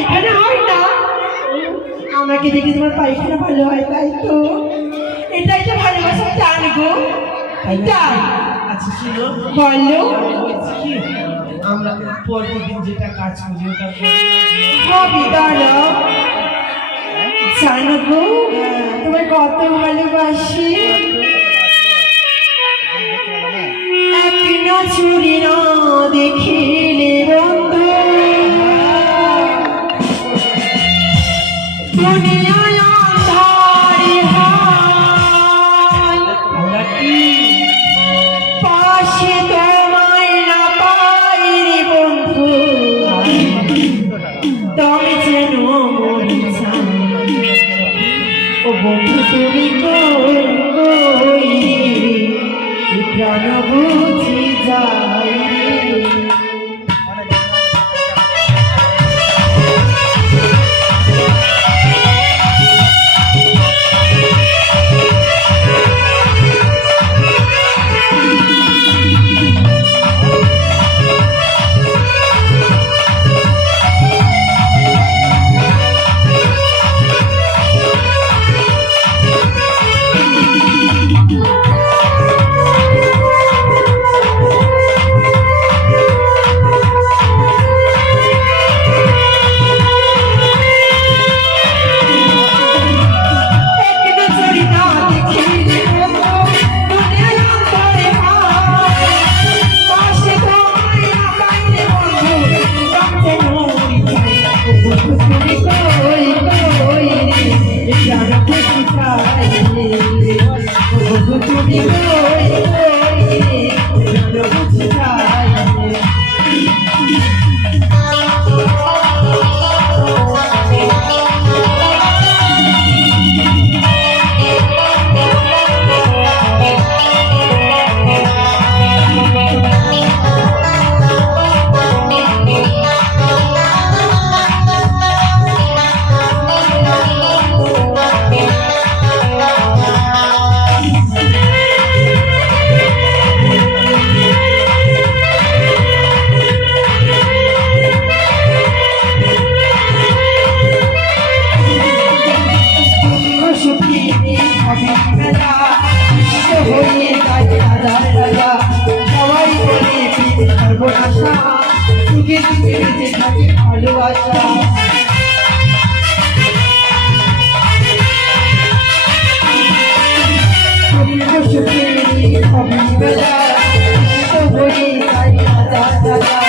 পায়খানা হয় না? আমাকে দেখে তোমার পায়খানা ভালো হয়, তাই তো? এটাই তো ভালোবাসার টান গো। তাই আচ্ছা শুনো, বলো। আমরা প্রতিদিন যেটা কাজ করি ওটা হবি দাঁড়াও। জানো গো তোমায় কত ভালোবাসি। এক নজরে না দেখিলে বন্ধু দুনিয়ায় অন্ধারে হয়। পাশে তোমায় না পাই রে বন্ধু, তবে যেন মরি চাই। ও বন্ধু তুমি কই কই রে, প্রাণ বুঝি যায় রে। ভালোবাসা সুখের অভিবেলা হয়ে যায়।